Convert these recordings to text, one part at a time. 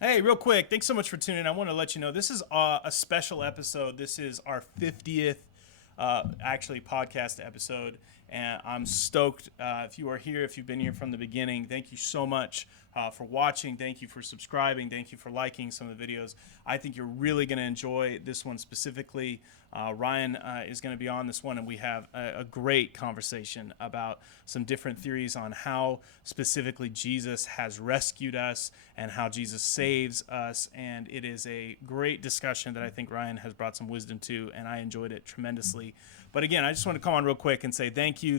Hey, real quick, thanks so much for tuning in. I want to let you know this is a special episode. This is our 50th, actually, podcast episode. And I'm stoked if you are here, if you've been here from the beginning. Thank you so much for watching. Thank you for subscribing. Thank you for liking some of the videos. I think you're really going to enjoy this one specifically. Ryan is going to be on this one, and we have a great conversation about some different theories on how specifically Jesus has rescued us and how Jesus saves us. And it is a great discussion that I think Ryan has brought some wisdom to, and I enjoyed it tremendously. But again, I just want to come on real quick and say thank you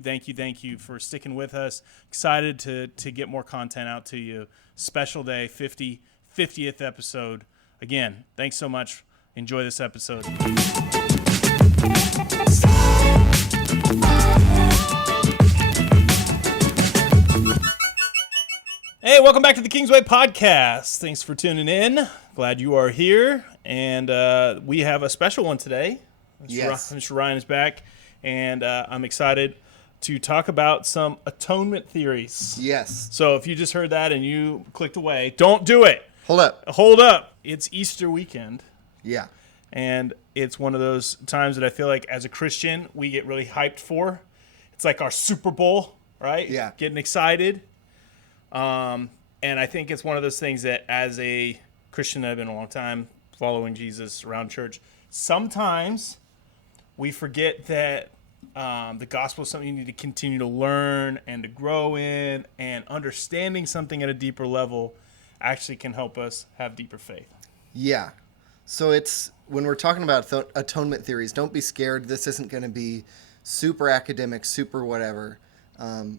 for sticking with us. Excited to get more content out to you. Special day, 50th episode. Again, thanks so much. Enjoy this episode. Hey, welcome back to the Kingsway Podcast. Thanks for tuning in. Glad you are here. And we have a special one today. Mr. Ryan is back, and I'm excited to talk about some atonement theories. Yes. So if you just heard that and you clicked away, don't do it. Hold up. It's Easter weekend. Yeah. And it's one of those times that I feel like as a Christian, we get really hyped for. It's like our Super Bowl, right? Yeah. Getting excited. And I think it's one of those things that as a Christian that I've been a long time following Jesus around church, sometimes we forget that the gospel is something you need to continue to learn and to grow in, and understanding something at a deeper level actually can help us have deeper faith. Yeah. So it's when we're talking about atonement theories, don't be scared. This isn't going to be super academic, super whatever.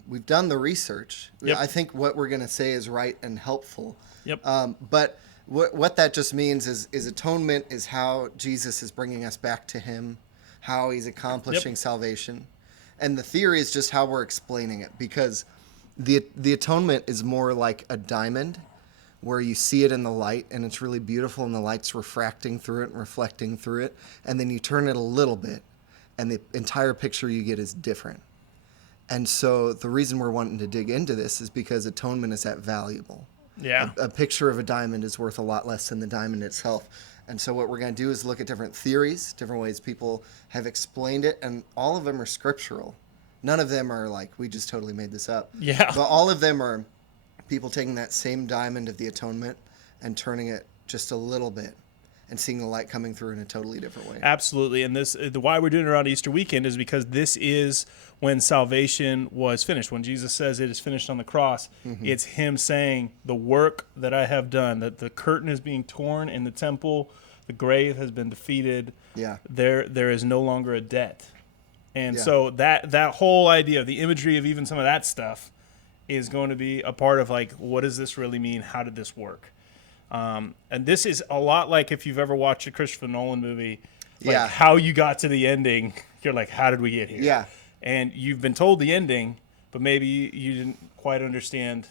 We've done the research. Yep. I think what we're going to say is right and helpful. Yep. But what that just means is atonement is how Jesus is bringing us back to him, how he's accomplishing salvation. And the theory is just how we're explaining it, because the atonement is more like a diamond where you see it in the light and it's really beautiful and the light's refracting through it and reflecting through it. And then you turn it a little bit and the entire picture you get is different. And so the reason we're wanting to dig into this is because atonement is that valuable. Yeah. A picture of a diamond is worth a lot less than the diamond itself. And so what we're going to do is look at different theories, different ways people have explained it, and all of them are scriptural. None of them are like, we just totally made this up. Yeah. But all of them are people taking that same diamond of the atonement and turning it just a little bit and seeing the light coming through in a totally different way. Absolutely. And why we're doing it around Easter weekend is because this is when salvation was finished. When Jesus says it is finished on the cross, it's him saying the work that I have done, that the curtain is being torn in the temple, the grave has been defeated. Yeah. There is no longer a debt. And Yeah. so that whole idea, the imagery of even some of that stuff is going to be a part of, like, what does this really mean? How did this work? And this is a lot like if you've ever watched a Christopher Nolan movie, like how you got to the ending, you're like, how did we get here? Yeah. And you've been told the ending, but maybe you didn't quite understand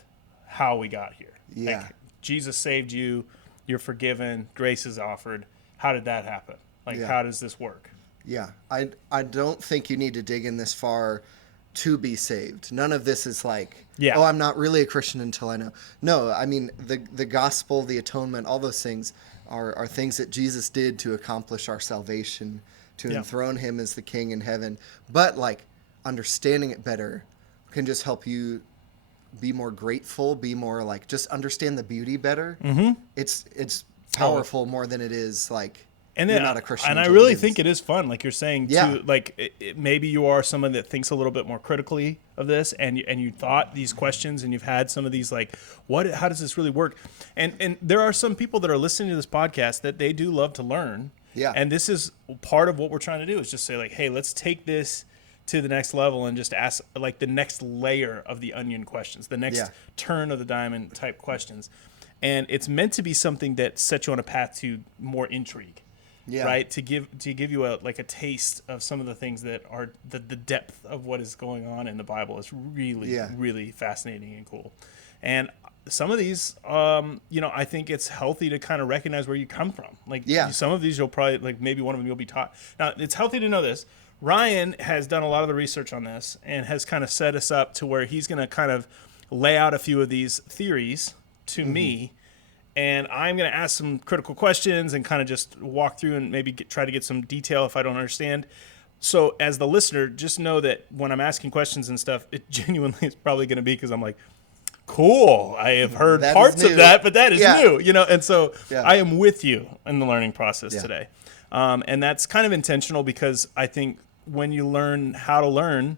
how we got here. Yeah. Like, Jesus saved you, you're forgiven, grace is offered. How did that happen? Like, how does this work? Yeah. I don't think you need to dig in this far to be saved. None of this is like, oh, I'm not really a Christian until I know. No, I mean, the gospel, the atonement, all those things are things that Jesus did to accomplish our salvation, to enthrone him as the king in heaven. But like understanding it better can just help you be more grateful, be more like, just understand the beauty better. Mm-hmm. It's powerful more than it is like, and you're not a Christian. And I really think it is fun. Like you're saying, too, like maybe you are someone that thinks a little bit more critically of this, and you thought these questions, and you've had some of these like, how does this really work? And there are some people that are listening to this podcast that they do love to learn. Yeah. And this is part of what we're trying to do is just say like, hey, let's take this to the next level and just ask like the next layer of the onion questions, the next turn of the diamond type questions. And it's meant to be something that sets you on a path to more intrigue. Yeah. Right, to give you a taste of some of the things that are the depth of what is going on in the Bible is really really fascinating and cool. And some of these, I think it's healthy to kind of recognize where you come from. Like some of these you'll probably like maybe one of them you'll be taught. Now it's healthy to know this. Ryan has done a lot of the research on this and has kind of set us up to where he's going to kind of lay out a few of these theories to me. and I'm going to ask some critical questions and kind of just walk through and maybe try to get some detail if I don't understand. So as the listener, just know that when I'm asking questions and stuff, it genuinely is probably going to be because I'm like, cool, I have heard parts of that, but that is new, and so I am with you in the learning process today. And that's kind of intentional because I think when you learn how to learn,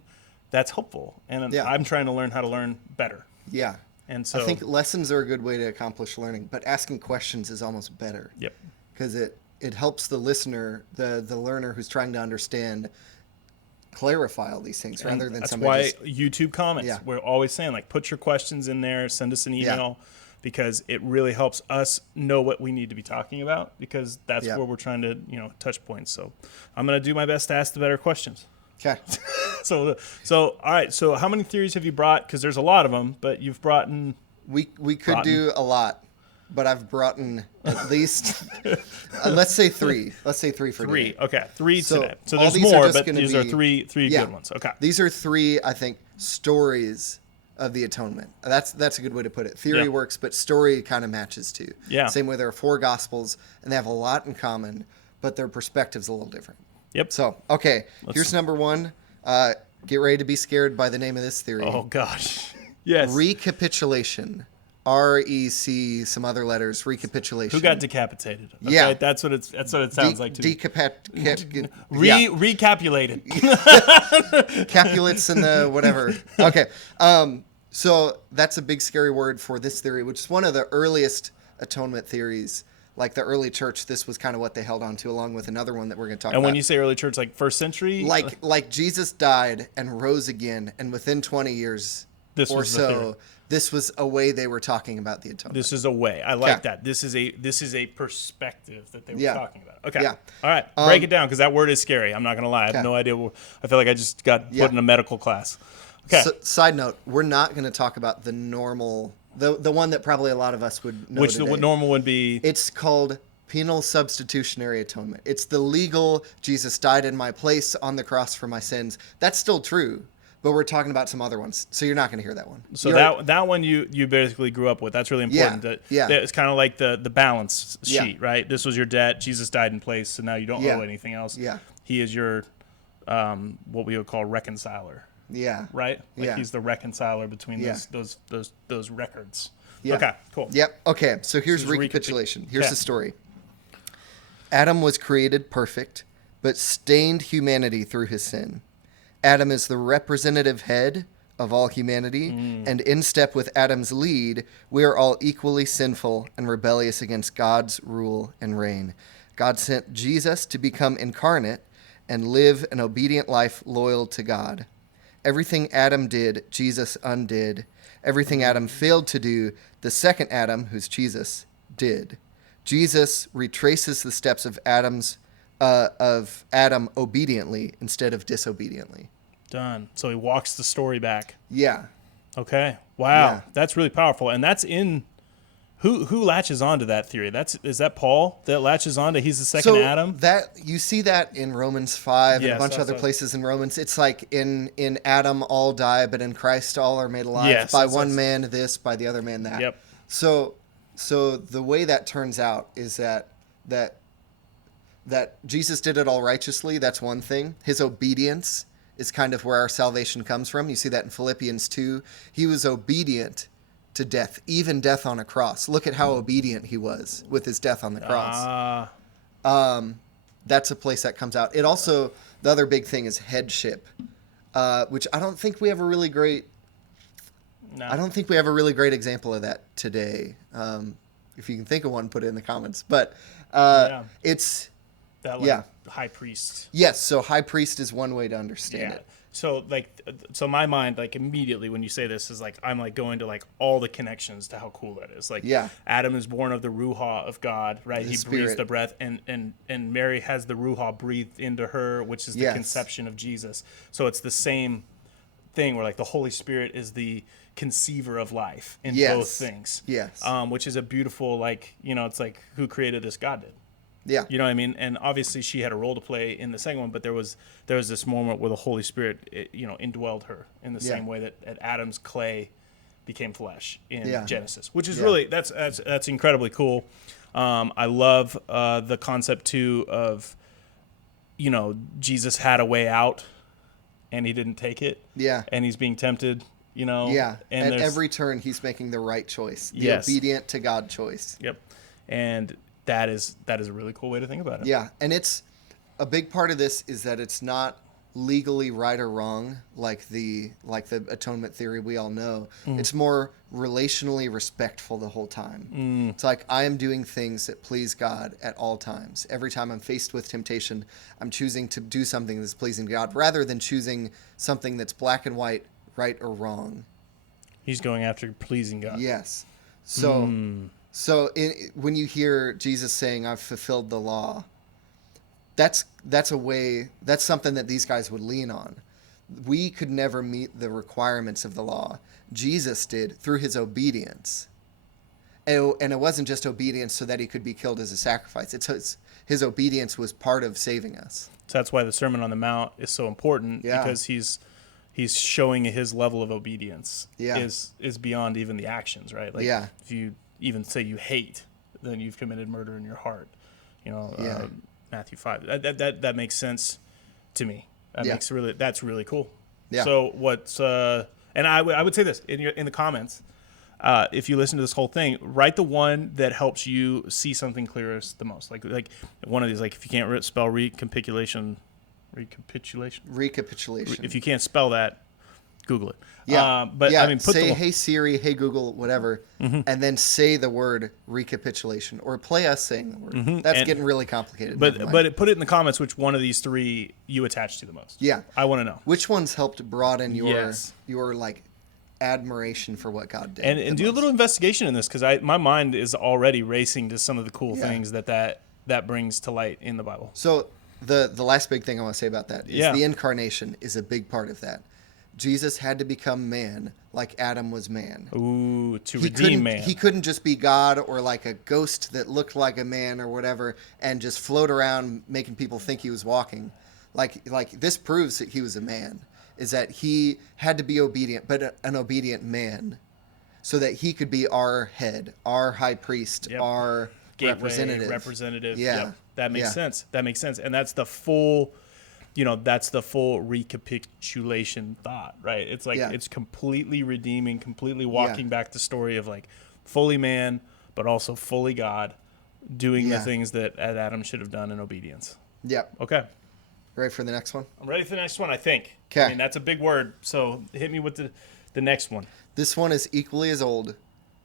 that's helpful. And I'm trying to learn how to learn better. Yeah. And so I think lessons are a good way to accomplish learning, but asking questions is almost better. Yep. Because it helps the listener, the learner who's trying to understand, clarify all these things rather than somebody That's why YouTube comments. Yeah. We're always saying, like, put your questions in there, send us an email, because it really helps us know what we need to be talking about, because that's where we're trying to, touch points. So I'm going to do my best to ask the better questions. Okay. So all right. So how many theories have you brought? Because there's a lot of them, but you've brought in. We could do a lot, but I've brought in at least, let's say 3. Let's say 3 for today. Okay. 3 today. So there's more, but these are three good ones. Okay. These are 3, I think, stories of the atonement. That's a good way to put it. Theory works, but story kind of matches too. Yeah. Same way there are 4 gospels, and they have a lot in common, but their perspective's a little different. Yep. So, okay, here's number 1. Get ready to be scared by the name of this theory. Oh, gosh. Yes. Recapitulation. R-E-C, some other letters. Recapitulation. Who got decapitated? Okay, yeah. That's what it sounds like to me. Recapitulated. Capulets and the whatever. Okay. So that's a big scary word for this theory, which is one of the earliest atonement theories. Like the early church, this was kind of what they held on to, along with another one that we're going to talk about. And when you say early church, like first century? Like Jesus died and rose again, and within 20 years or so, this was a way they were talking about the atonement. This is a way. I like that. This is a perspective that they were talking about. Okay. Yeah. All right. Break it down, because that word is scary. I'm not going to lie. I have no idea. I feel like I just got put in a medical class. Okay. So, side note, we're not going to talk about the normal... The one that probably a lot of us would know today. The normal would be... It's called penal substitutionary atonement. It's the legal, Jesus died in my place on the cross for my sins. That's still true, but we're talking about some other ones. So you're not going to hear that one. So that one you basically grew up with. That's really important. Yeah. It's kind of like the balance sheet, right? This was your debt. Jesus died in place, so now you don't owe anything else. Yeah. He is your, what we would call reconciler. Yeah. Right? He's the reconciler between those records. Yeah. Okay, cool. Yep. Okay, so here's recapitulation. Here's the story. Adam was created perfect, but stained humanity through his sin. Adam is the representative head of all humanity, and in step with Adam's lead, we are all equally sinful and rebellious against God's rule and reign. God sent Jesus to become incarnate and live an obedient life loyal to God. Everything Adam did, Jesus undid. Everything Adam failed to do, the second Adam, who's Jesus, did. Jesus retraces the steps of Adam obediently instead of disobediently. Done. So he walks the story back. Yeah. Okay. Wow. That's really powerful. And that's in... Who latches onto that theory? Is that Paul that latches onto he's the second Adam? That you see that in Romans 5 and a bunch of other places in Romans. It's like in Adam all die, but in Christ all are made alive. Yes, by one man this, by the other man that. Yep. So the way that turns out is that Jesus did it all righteously. That's one thing. His obedience is kind of where our salvation comes from. You see that in Philippians 2. He was obedient to death, even death on a cross. Look at how obedient he was with his death on the cross. That's a place that comes out. It also, the other big thing is headship, which I don't think we have a really great. No. I don't think we have a really great example of that today. If you can think of one, put it in the comments. But it's that high priest. Yes, so high priest is one way to understand it. So my mind, like, immediately when you say this is like, I'm like going to like all the connections to how cool that is. Like, Adam is born of the Ruha of God, right? He breathes the breath, and Mary has the Ruha breathed into her, which is the conception of Jesus. So it's the same thing where like the Holy Spirit is the conceiver of life in both things. Yes. Which is a beautiful, like, it's like who created this? God did. Yeah. You know what I mean? And obviously she had a role to play in the second one, but there was this moment where the Holy Spirit, indwelled her in the same way that Adam's clay became flesh in Genesis, which is really that's incredibly cool. I love the concept too of, Jesus had a way out and he didn't take it. Yeah. And he's being tempted, Yeah. And at every turn he's making the right choice. The obedient to God choice. Yep. And that is a really cool way to think about it. Yeah. And it's a big part of this is that it's not legally right or wrong like the atonement theory we all know. It's more relationally respectful the whole time. It's like I am doing things that please God at all times. Every time I'm faced with temptation, I'm choosing to do something that's pleasing to God rather than choosing something that's black and white, right or wrong. He's going after pleasing God. Yes. So when you hear Jesus saying I've fulfilled the law, that's something that these guys would lean on. We could never meet the requirements of the law. Jesus did through his obedience. And it wasn't just obedience so that he could be killed as a sacrifice. His obedience was part of saving us. So that's why the Sermon on the Mount is so important, because he's showing his level of obedience is beyond even the actions, right? Like if you even say you hate, then you've committed murder in your heart. Matthew 5. That makes sense to me. That's really cool. Yeah. So what's and I would say this in the comments, if you listen to this whole thing, write the one that helps you see something clearest the most. Like one of these, like if you can't spell recapitulation. If you can't spell that, Google it. Yeah. Say, hey Siri, hey Google, whatever, and then say the word recapitulation, or play us saying the word. That's getting really complicated. But put it in the comments which one of these three you attach to the most. Yeah. I want to know. Which ones helped broaden your like admiration for what God did. And do a little investigation in this, because my mind is already racing to some of the cool things that brings to light in the Bible. So the last big thing I want to say about that is the incarnation is a big part of that. Jesus had to become man like Adam was man. Ooh, to redeem man. He couldn't just be God or like a ghost that looked like a man or whatever and just float around making people think he was walking. Like this proves that he was a man, is that he had to be obedient, but an obedient man, so that he could be our head, our high priest, our representative. Yeah. Yep. That makes sense. And that's the full... that's the full recapitulation thought, right? It's like it's completely redeeming, completely walking back the story of like fully man, but also fully God, doing the things that Adam should have done in obedience. Yep. Okay. Ready for the next one? I'm ready for the next one, I think. Okay. I mean, that's a big word, so hit me with the next one. This one is equally as old,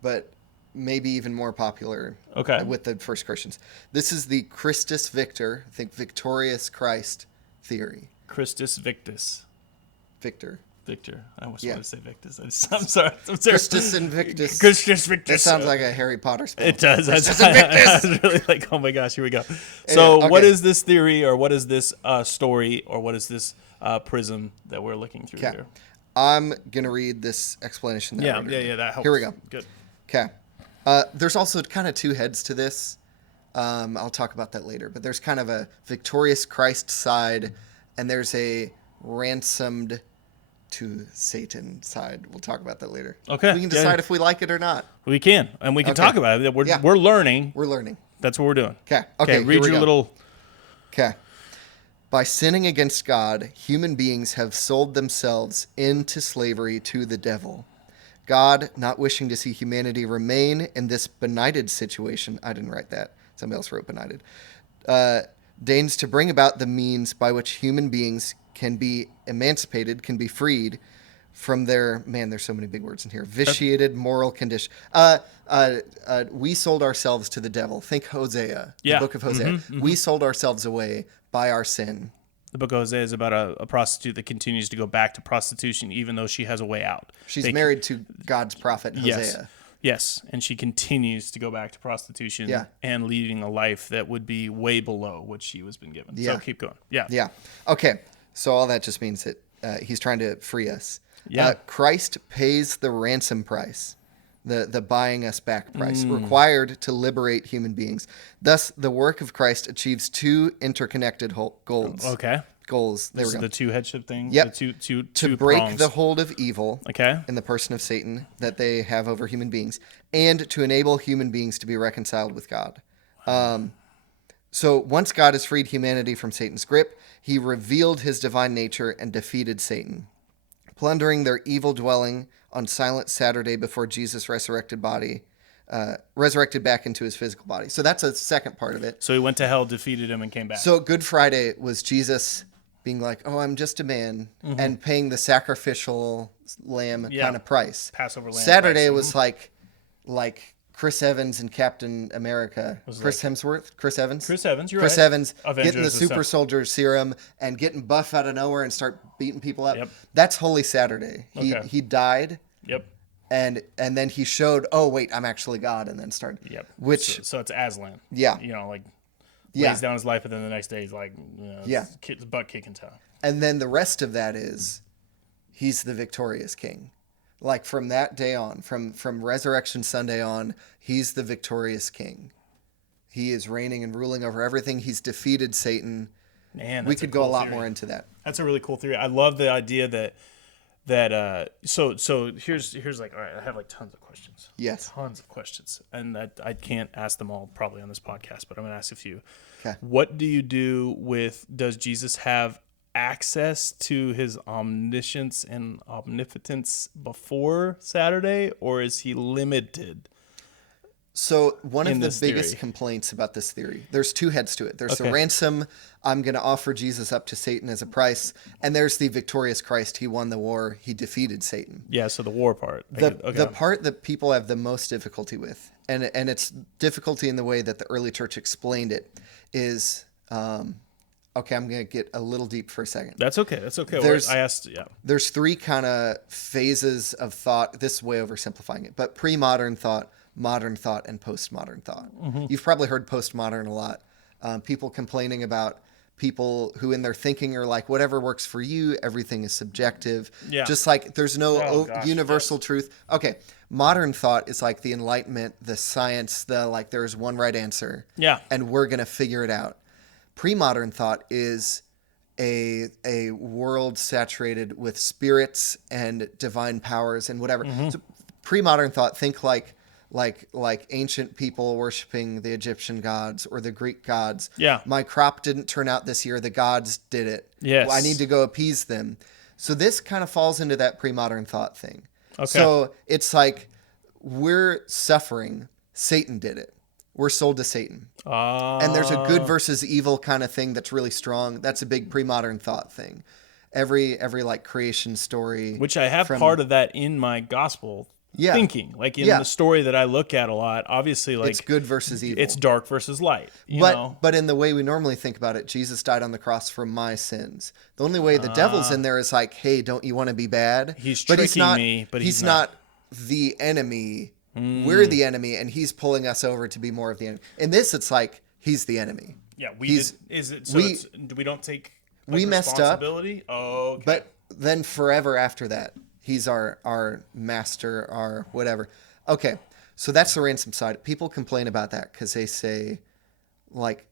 but maybe even more popular with the first Christians. This is the Christus Victor, I think victorious Christ theory. Christus Victor. I almost wanted to say Victus. I'm sorry. Christus and Victus. Christus Victor. That sounds like a Harry Potter spell. It does. I was really like, oh my gosh, here we go. So what is this theory, or what is this story, or what is this prism that we're looking through here? I'm going to read this explanation. That helps. Here we go. Good. Okay. There's also kind of two heads to this. I'll talk about that later, but there's kind of a victorious Christ side, and there's a ransomed to Satan side. We'll talk about that later. Okay. We can decide if we like it or not. We can, and we can talk about it. We're learning. We're learning. That's what we're doing. Okay. Read your little... Okay. By sinning against God, human beings have sold themselves into slavery to the devil. God, not wishing to see humanity remain in this benighted situation, I didn't write that. Somebody else wrote benighted. Deigns to bring about the means by which human beings can be emancipated, can be freed from their, there's so many big words in here, vitiated moral condition. We sold ourselves to the devil. Think Hosea, the book of Hosea. We sold ourselves away by our sin. The book of Hosea is about a prostitute that continues to go back to prostitution even though she has a way out. She's married to God's prophet Hosea. Yes, and she continues to go back to prostitution and leading a life that would be way below what she was been given. So keep going. Yeah. Okay, so all that just means that he's trying to free us. Christ pays the ransom price, the buying us back price, required to liberate human beings. Thus, the work of Christ achieves two interconnected goals. Okay. goals. There we go. The two headship thing. Yep. The two to break prongs. the hold of evil. Okay. In the person of Satan that they have over human beings, and to enable human beings to be reconciled with God. So once God has freed humanity from Satan's grip, he revealed his divine nature and defeated Satan, plundering their evil dwelling on Silent Saturday before Jesus resurrected back into his physical body. So that's a second part of it. So he went to hell, defeated him, and came back. So Good Friday was Jesus being like, oh, I'm just a man, and paying the sacrificial lamb kind of price. Passover lamb Saturday price. was like Chris Evans and Captain America. Chris Evans, you're Chris right. Evans, Avengers getting the super soldier serum and getting buff out of nowhere and start beating people up. Yep. That's Holy Saturday. He died. Yep. And then he showed, oh wait, I'm actually God, and then started. Yep. Which so it's Aslan. Yeah. Lays down his life, and then the next day he's like, it's butt kicking time. And then the rest of that is, he's the victorious king. Like from that day on, from Resurrection Sunday on, he's the victorious king. He is reigning and ruling over everything. He's defeated Satan. Man, we could go a lot more into that. That's a really cool theory. I love the idea that so here's like, all right, I have like tons of questions. Yes. Tons of questions. And that I can't ask them all probably on this podcast, but I'm going to ask a few. Okay. What do you do does Jesus have access to his omniscience and omnipotence before Saturday, or is he limited? So one of the biggest complaints about this theory, there's two heads to it. There's the ransom, I'm going to offer Jesus up to Satan as a price, and there's the victorious Christ. He won the war. He defeated Satan. Yeah, so the war part. The part that people have the most difficulty with, and it's difficulty in the way that the early church explained it, is... okay, I'm going to get a little deep for a second. That's okay. There's three kind of phases of thought. This is way oversimplifying it, but pre-modern thought, modern thought, and postmodern thought. Mm-hmm. You've probably heard postmodern a lot. People complaining about people who in their thinking are like, whatever works for you, everything is subjective. Yeah. Just like there's no universal truth. Okay, modern thought is like the Enlightenment, the science, there's one right answer. Yeah. And we're going to figure it out. Pre-modern thought is a world saturated with spirits and divine powers and whatever. Mm-hmm. So pre-modern thought, think like ancient people worshiping the Egyptian gods or the Greek gods. Yeah. My crop didn't turn out this year. The gods did it. Yes. Well, I need to go appease them. So this kind of falls into that pre-modern thought thing. Okay. So it's like we're suffering. Satan did it. We're sold to Satan. And there's a good versus evil kind of thing that's really strong. That's a big pre-modern thought thing. Every like creation story. Which I have part of that in my gospel thinking. Like in the story that I look at a lot, obviously like... It's good versus evil. It's dark versus light. But in the way we normally think about it, Jesus died on the cross for my sins. The only way the devil's in there is like, hey, don't you want to be bad? He's tricking me, but he's not the enemy. We're the enemy, and he's pulling us over to be more of the enemy. In this, it's like he's the enemy. Yeah, we don't take we messed up. Oh, okay. But then forever after that, he's our master, our whatever. Okay, so that's the ransom side. People complain about that because they say, like,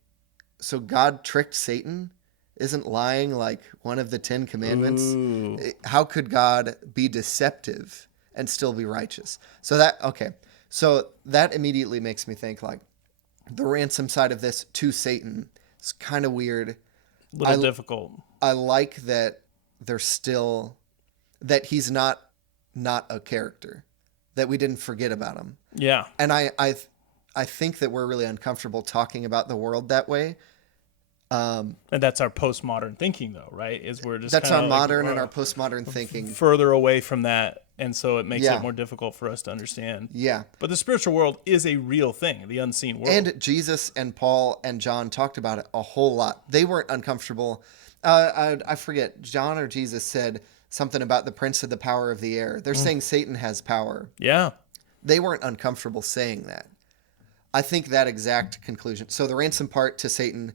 so God tricked Satan? Isn't lying like one of the 10 commandments? Ooh. How could God be deceptive and still be righteous? So that immediately makes me think like the ransom side of this to Satan is kind of weird. Difficult. I like that there's still that he's not a character, that we didn't forget about him. Yeah. And I think that we're really uncomfortable talking about the world that way. And that's our postmodern thinking, though, right? That's our modern and our postmodern thinking. Further away from that, and so it makes it more difficult for us to understand. Yeah. But the spiritual world is a real thing, the unseen world. And Jesus and Paul and John talked about it a whole lot. They weren't uncomfortable. I forget, John or Jesus said something about the prince of the power of the air. They're saying Satan has power. Yeah. They weren't uncomfortable saying that. I think that exact conclusion. So the ransom part to Satan,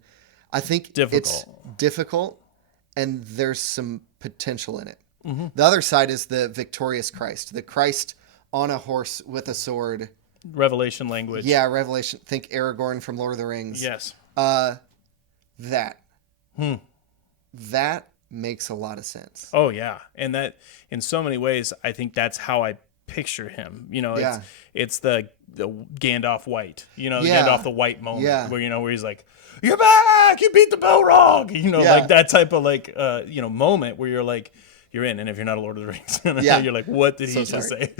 I think it's difficult, and there's some potential in it. Mm-hmm. The other side is the victorious Christ, the Christ on a horse with a sword. Revelation language. Yeah, Revelation. Think Aragorn from Lord of the Rings. Yes. That. That makes a lot of sense. Oh yeah. And that in so many ways, I think that's how I picture him. It's the Gandalf white, the Gandalf the white moment where he's like, "You're back, you beat the Balrog," like that type of moment where you're like, you're in. And if you're not a Lord of the Rings, you're like, what did he just say?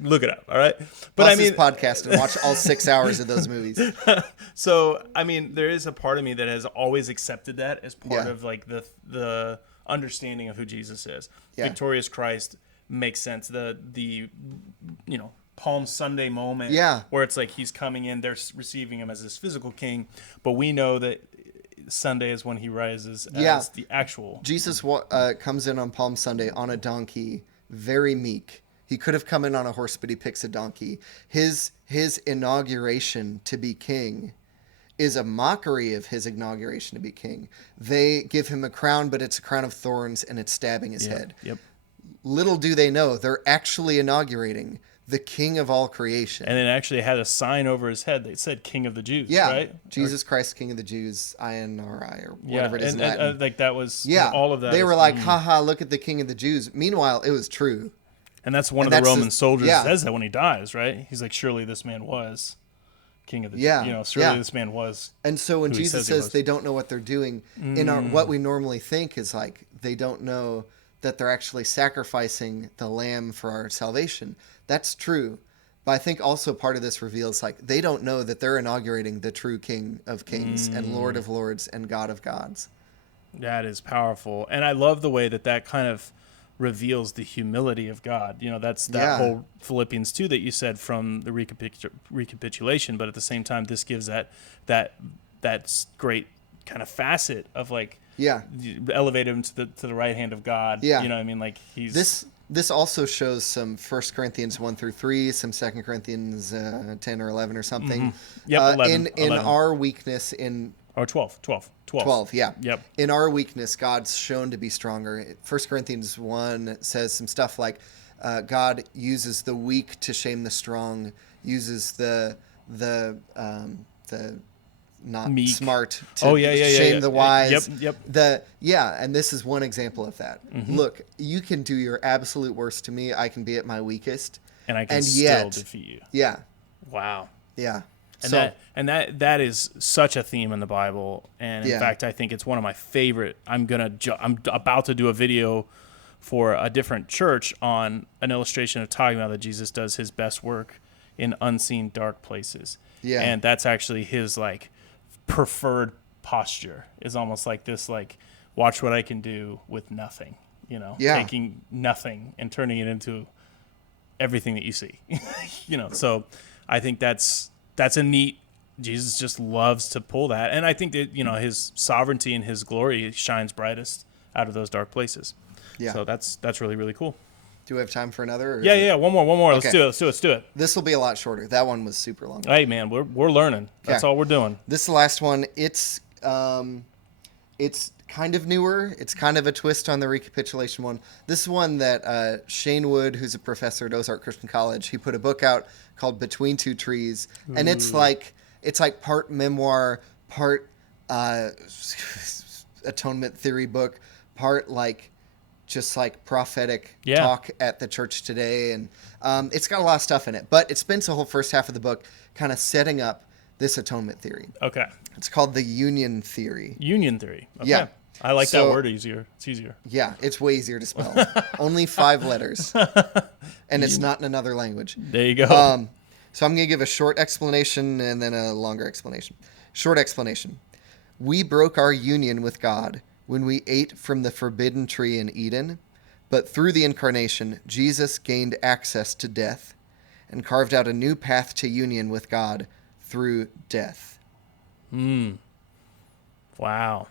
Look it up. All right. But Pause this podcast and watch all 6 hours of those movies. So, there is a part of me that has always accepted that as part of like the understanding of who Jesus is. Victorious Christ makes sense. The Palm Sunday moment where it's like he's coming in, they're receiving him as this physical king, but we know that Sunday is when he rises as the actual. Jesus comes in on Palm Sunday on a donkey, very meek. He could have come in on a horse, but he picks a donkey. His inauguration to be king is a mockery of his inauguration to be king. They give him a crown, but it's a crown of thorns and it's stabbing his head. Yep. Little do they know, they're actually inaugurating the king of all creation. And it actually had a sign over his head that said King of the Jews, right? Jesus Christ, King of the Jews, INRI, or whatever it is. And like that was all of that. They were like, haha, look at the King of the Jews. Meanwhile, it was true. And that's one of the Roman soldiers says that when he dies, right? He's like, surely this man was King of the Jews. Surely this man was. And so when Jesus says they don't know what they're doing, what we normally think is like, they don't know that they're actually sacrificing the lamb for our salvation. That's true. But I think also part of this reveals like they don't know that they're inaugurating the true King of Kings and Lord of Lords and God of Gods. That is powerful. And I love the way that kind of reveals the humility of God. That's that whole Philippians 2 that you said from the recapitulation. But at the same time, this gives that great kind of facet of like, elevate him to the right hand of God. Yeah. Like he's This also shows some 1 Corinthians 1-3, some 2 Corinthians 10 or 11 or something. Yep, 11. In our weakness, or 12. 12, yeah. Yep. In our weakness, God's shown to be stronger. 1 Corinthians 1 says some stuff like God uses the weak to shame the strong, uses the not meek, smart to shame the wise. Yep. And this is one example of that. Look, you can do your absolute worst to me. I can be at my weakest, and I can still defeat you. Yeah. Wow. Yeah. And that is such a theme in the Bible, and in fact, I think it's one of my favorite. I'm about to do a video for a different church on an illustration of talking about that Jesus does his best work in unseen dark places. Yeah. And that's actually his like preferred posture, is almost like this, like, watch what I can do with nothing, taking nothing and turning it into everything that you see, so I think that's a neat, Jesus just loves to pull that. And I think that, his sovereignty and his glory shines brightest out of those dark places. Yeah. So that's really, really cool. Do we have time for another? Yeah. One more. Okay. Let's do it. This will be a lot shorter. That one was super long. Hey man, we're learning. That's all we're doing. This last one, it's kind of newer. It's kind of a twist on the recapitulation one. This is one that Shane Wood, who's a professor at Ozark Christian College, he put a book out called Between Two Trees, and it's like part memoir, part atonement theory book, part like just like prophetic talk at the church today, and it's got a lot of stuff in it. But it spends the whole first half of the book kind of setting up this atonement theory. Okay. It's called the union theory. Union theory. Okay. Yeah. I like that word easier. It's easier. Yeah, it's way easier to spell. Only 5 letters. And it's not in another language. There you go. So I'm going to give a short explanation and then a longer explanation. Short explanation. We broke our union with God when we ate from the forbidden tree in Eden, but through the incarnation, Jesus gained access to death and carved out a new path to union with God through death. Wow.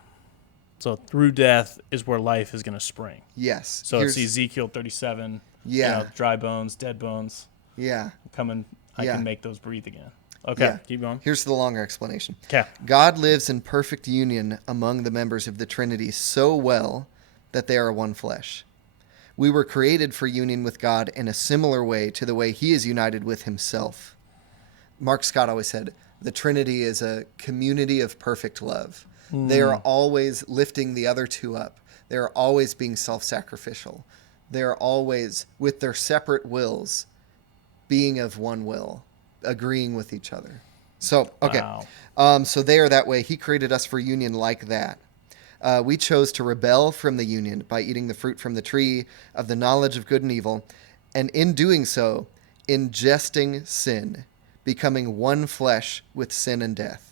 So through death is where life is going to spring. Yes. So it's Ezekiel 37. Yeah. Dry bones, dead bones. Yeah. Coming. I can make those breathe again. Okay. Yeah. Keep going. Here's the longer explanation. Okay. God lives in perfect union among the members of the Trinity so well that they are one flesh. We were created for union with God in a similar way to the way he is united with himself. Mark Scott always said, The Trinity is a community of perfect love. They are always lifting the other two up. They are always being self-sacrificial. They are always, with their separate wills, being of one will, agreeing with each other. So, okay. Wow. So they are that way. He created us for union like that. We chose to rebel from the union by eating the fruit from the tree of the knowledge of good and evil, and in doing so, ingesting sin, becoming one flesh with sin and death.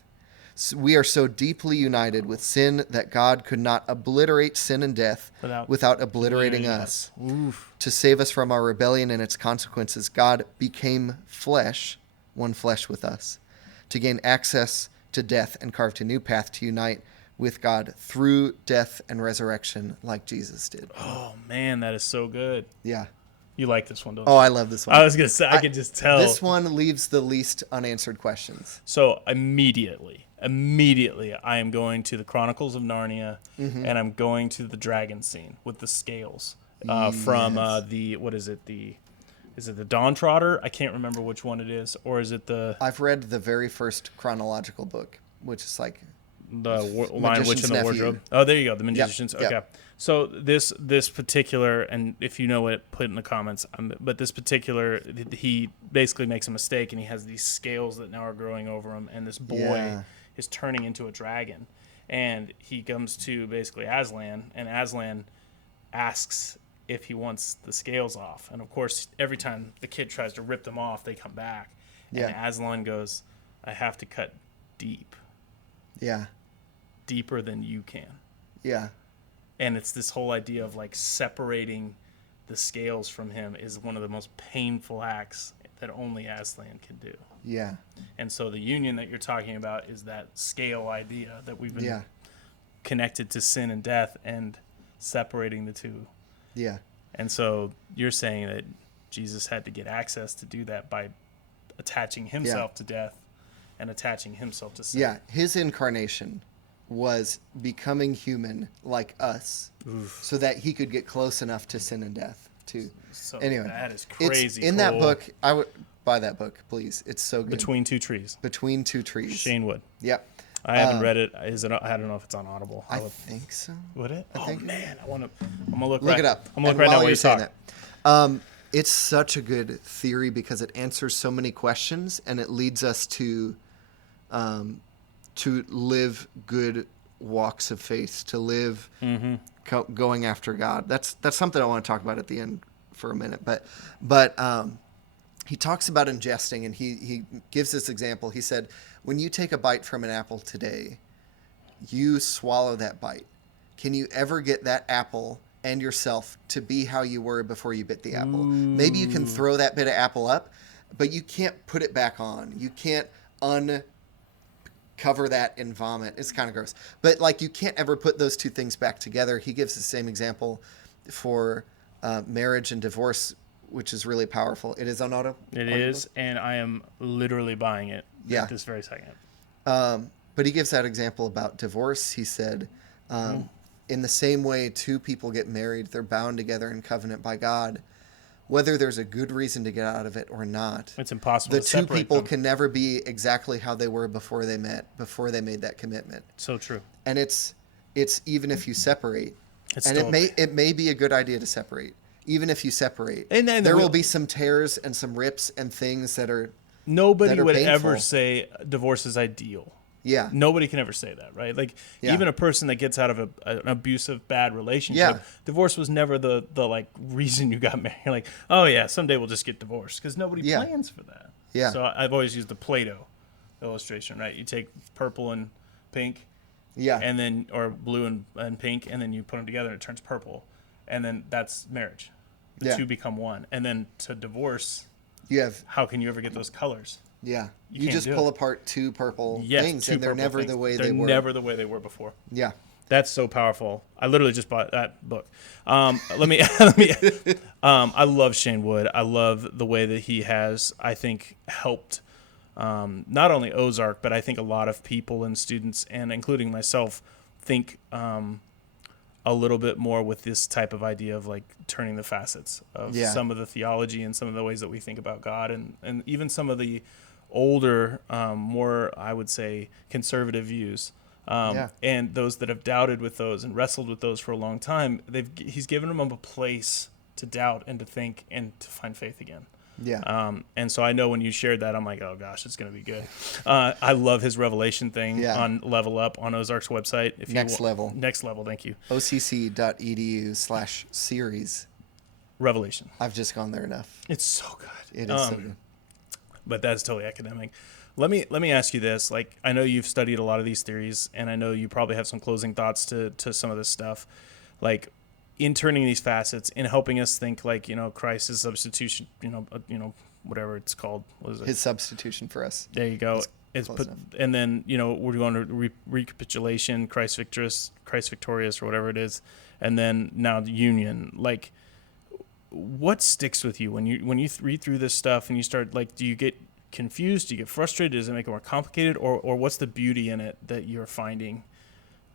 So we are so deeply united with sin that God could not obliterate sin and death without obliterating us. To save us from our rebellion and its consequences, God became flesh, one flesh with us, to gain access to death and carved a new path to unite with God through death and resurrection like Jesus did. Oh, man, that is so good. Yeah. You like this one, don't you? Oh, I love this one. I was going to say, I could just tell. This one leaves the least unanswered questions. So immediately, I am going to the Chronicles of Narnia, and I'm going to the dragon scene with the scales from is it the Dawn Trotter? I can't remember which one it is, or is it the... I've read the very first chronological book, which is like... The Lion, Witch, and the Wardrobe. Oh, there you go. The Magicians. Yep. Okay. Yep. So this particular, and if you know it, put it in the comments. But this particular, he basically makes a mistake, and he has these scales that now are growing over him, and this boy is turning into a dragon. And he comes to basically Aslan, and Aslan asks if he wants the scales off. And of course, every time the kid tries to rip them off, they come back. And Aslan goes, "I have to cut deep." Yeah. Deeper than you can. Yeah. And it's this whole idea of like separating the scales from him is one of the most painful acts that only Aslan can do. Yeah. And so the union that you're talking about is that scale idea that we've been connected to sin and death and separating the two. Yeah. And so you're saying that Jesus had to get access to do that by attaching himself to death and attaching himself to sin. Yeah, his incarnation was becoming human like us so that he could get close enough to sin and death too. So anyway, that is crazy. In that book, I would buy that book, please. It's so good. Between Two Trees. Between Two Trees. Shane Wood. Yep. I haven't read it. Is it? I don't know if it's on Audible. I think so. Would it? I think. Man, I'm gonna look it up. I'm gonna look right now while you talk. That. It's such a good theory because it answers so many questions and it leads us to live good walks of faith, to live going after God. That's something I want to talk about at the end for a minute. But he talks about ingesting, and he gives this example. He said, when you take a bite from an apple today, you swallow that bite. Can you ever get that apple and yourself to be how you were before you bit the apple? Maybe you can throw that bit of apple up, but you can't put it back on. You can't uncover that in vomit. It's kind of gross. But like you can't ever put those two things back together. He gives the same example for marriage and divorce, which is really powerful. It is on Audible? It is, and I am literally buying it at this very second. But he gives that example about divorce. He said, in the same way two people get married, they're bound together in covenant by God. Whether there's a good reason to get out of it or not, it's impossible. The two people can never be exactly how they were before they met, before they made that commitment. So true. And it's even if you separate, it may be a good idea to separate. Even if you separate, and then there will be some tears and some rips and things that are nobody would painful. Ever say divorce is ideal. Yeah. Nobody can ever say that, right? Like even a person that gets out of an abusive, bad relationship, divorce was never the like reason you got married. You're like, oh yeah, someday we'll just get divorced because nobody plans for that. Yeah. So I've always used the Play-Doh illustration, right? You take purple and pink, and then or blue and pink, and then you put them together and it turns purple, and then that's marriage. The two become one, and then to divorce, how can you ever get those colors? Yeah, you just pull apart two purple things, and they're never the way they were. They're never the way they were before. Yeah, that's so powerful. I literally just bought that book. I love Shane Wood. I love the way that he has, I think, helped not only Ozark, but I think a lot of people and students, and including myself, think a little bit more with this type of idea of like turning the facets of some of the theology and some of the ways that we think about God, and even some of the older, more, I would say, conservative views. And those that have doubted with those and wrestled with those for a long time, he's given them a place to doubt and to think and to find faith again. Yeah. And so I know when you shared that, I'm like, oh gosh, it's going to be good. I love his Revelation thing on Level Up on Ozark's website. Next Level. Thank you. occ.edu/series. Revelation. I've just gone there enough. It's so good. It is so good. But that's totally academic. Let me ask you this. Like, I know you've studied a lot of these theories, and I know you probably have some closing thoughts to some of this stuff. Like, in turning these facets, in helping us think, like, Christ's substitution, whatever it's called. What is it? His substitution for us. There you go. And then, we're going to recapitulation, Christ victorious, or whatever it is. And then now the union. Like, what sticks with you when you read through this stuff and you start, like, do you get confused? Do you get frustrated? Does it make it more complicated? Or what's the beauty in it that you're finding,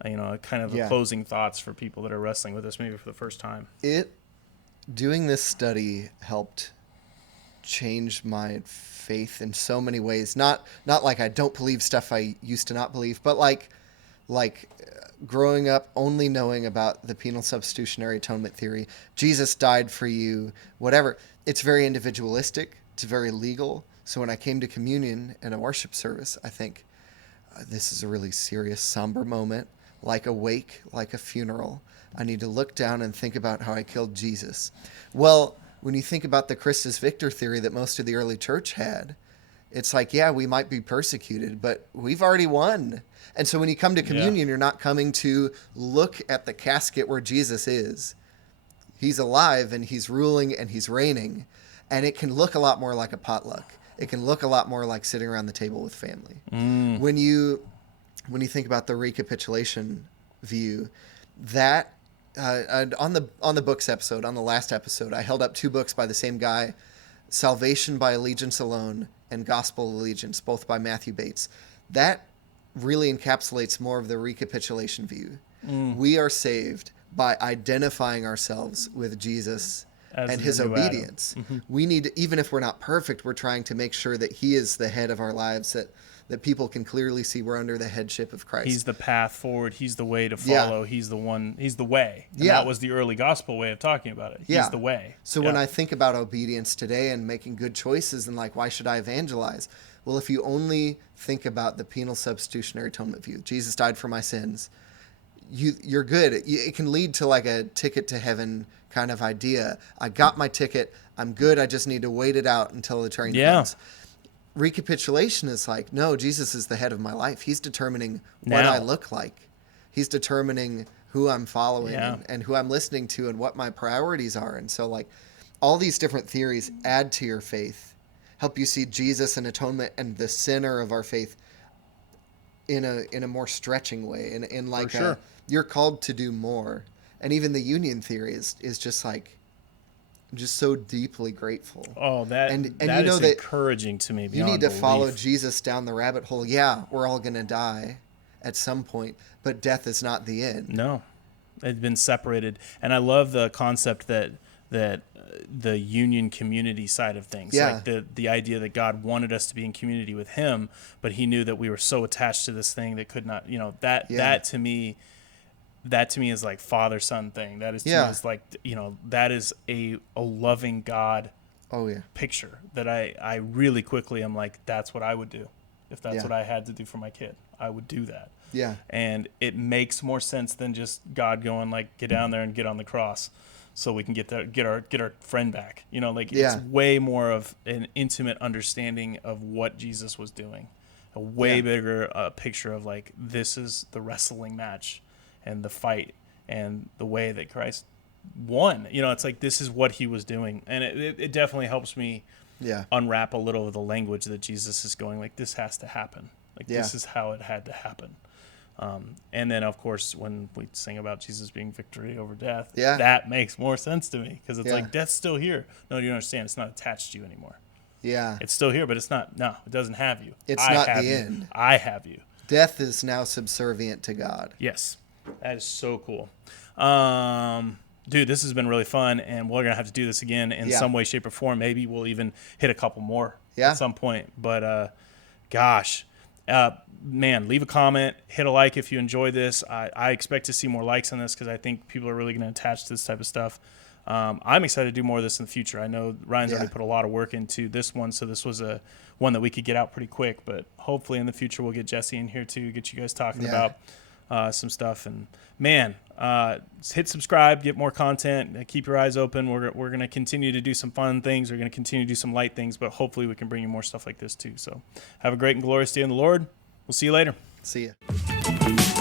kind of closing thoughts for people that are wrestling with this maybe for the first time? Doing this study helped change my faith in so many ways. Not like I don't believe stuff I used to not believe, but like growing up only knowing about the penal substitutionary atonement theory, Jesus died for you, whatever. It's very individualistic. It's very legal. So when I came to communion and a worship service, I think this is a really serious, somber moment, like a wake, like a funeral. I need to look down and think about how I killed Jesus. Well, when you think about the Christus Victor theory that most of the early church had, it's like, yeah, we might be persecuted, but we've already won. And so when you come to communion, you're not coming to look at the casket where Jesus is. He's alive and he's ruling and he's reigning. And it can look a lot more like a potluck. It can look a lot more like sitting around the table with family. When you think about the recapitulation view, that on the books episode, on the last episode, I held up 2 books by the same guy, Salvation by Allegiance Alone and Gospel Allegiance, both by Matthew Bates. That really encapsulates more of the recapitulation view. We are saved by identifying ourselves with Jesus and his obedience. We need to, even if we're not perfect, we're trying to make sure that he is the head of our lives, that people can clearly see we're under the headship of Christ. He's the path forward. He's the way to follow. He's the one. He's the way. And that was the early gospel way of talking about it. He's the way. So when I think about obedience today and making good choices and like, why should I evangelize? Well, if you only think about the penal substitutionary atonement view, Jesus died for my sins, you're good. It can lead to like a ticket to heaven kind of idea. I got my ticket. I'm good. I just need to wait it out until the train comes. Recapitulation is like, no, Jesus is the head of my life. He's determining what I look like. He's determining who I'm following and who I'm listening to and what my priorities are. And so like all these different theories add to your faith, help you see Jesus and atonement and the center of our faith in a more stretching way. In like you're called to do more. And even the union theory is just like, I'm just so deeply grateful. Oh, that is encouraging to me. You need to follow Jesus down the rabbit hole. Yeah, we're all going to die at some point, but death is not the end. No, it's been separated. And I love the concept that the union community side of things, like the idea that God wanted us to be in community with him, but he knew that we were so attached to this thing that could not, that to me is like father-son thing. That is, to me is like, that is a loving God picture that I really quickly am like, that's what I would do. If that's what I had to do for my kid, I would do that. Yeah. And it makes more sense than just God going like, get down there and get on the cross so we can get our friend back. It's way more of an intimate understanding of what Jesus was doing. A way bigger picture of like, this is the wrestling match and the fight and the way that Christ won. It's like, this is what he was doing. And it definitely helps me unwrap a little of the language that Jesus is going, like, this has to happen. Like, this is how it had to happen. And then, of course, when we sing about Jesus being victory over death, that makes more sense to me because it's like, death's still here. No, you don't understand. It's not attached to you anymore. Yeah. It's still here, but it's not. No, it doesn't have you. It's not the end. I have you. Death is now subservient to God. Yes. That is so cool. Dude, this has been really fun, and we're going to have to do this again in some way, shape, or form. Maybe we'll even hit a couple more at some point. But gosh, man, leave a comment, hit a like if you enjoy this. I expect to see more likes on this because I think people are really going to attach to this type of stuff. I'm excited to do more of this in the future. I know Ryan's already put a lot of work into this one, so this was a one that we could get out pretty quick. But hopefully in the future we'll get Jesse in here too, get you guys talking about some stuff. And man, hit subscribe, get more content, keep your eyes open. We're going to continue to do some fun things. We're going to continue to do some light things, but hopefully we can bring you more stuff like this too. So have a great and glorious day in the Lord. We'll see you later. See ya.